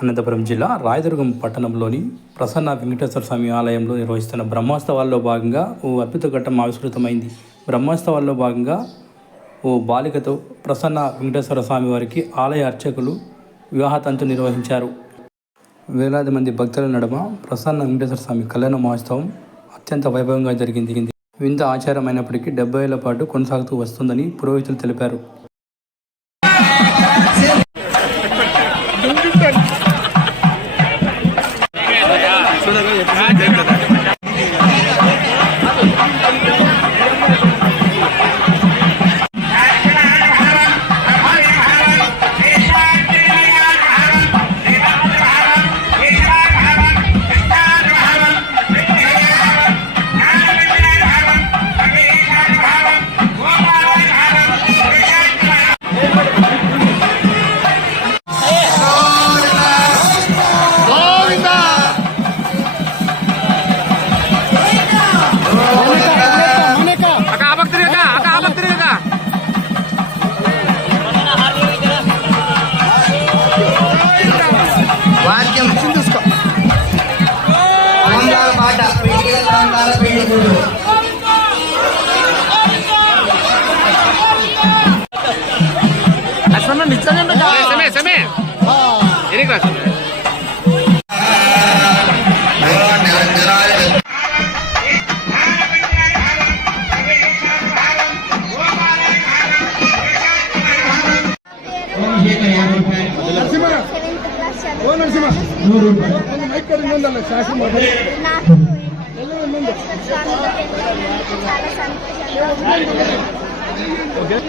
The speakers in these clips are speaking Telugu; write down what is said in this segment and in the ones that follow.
అనంతపురం జిల్లా రాయదుర్గం పట్టణంలోని ప్రసన్న వెంకటేశ్వర స్వామి ఆలయంలో నిర్వహిస్తున్న బ్రహ్మోత్సవాల్లో భాగంగా ఓ అద్భుత ఘట్టం ఆవిష్కృతమైంది. బ్రహ్మోత్సవాల్లో భాగంగా ఓ బాలికతో ప్రసన్న వెంకటేశ్వర స్వామి వారికి ఆలయ అర్చకులు వివాహ తంతు నిర్వహించారు. వేలాది మంది భక్తుల నడుమ ప్రసన్న వెంకటేశ్వర స్వామి కళ్యాణ మహోత్సవం అత్యంత వైభవంగా జరిగింది. వింత ఆచారమైనప్పటికీ డెబ్బై ఏళ్ళ పాటు కొనసాగుతూ వస్తుందని పురోహితులు తెలిపారు. సమయ సమయ ఎన్ని క్లాస్ సెవెంత్ క్లాస్ చదువుతున్నాను. నాకు స్వామితో పెళ్ళినందుకు చాలా సంతోషంగా ఉంది.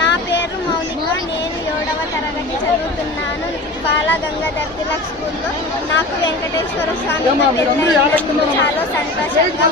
నా పేరు మౌనిక నేను ఏడవ తరగతి చదువుతున్నాను. బాలగంగాధర్ తిలక్ స్కూల్లో. నాకు వెంకటేశ్వర స్వామి చాలా సంతోషంగా.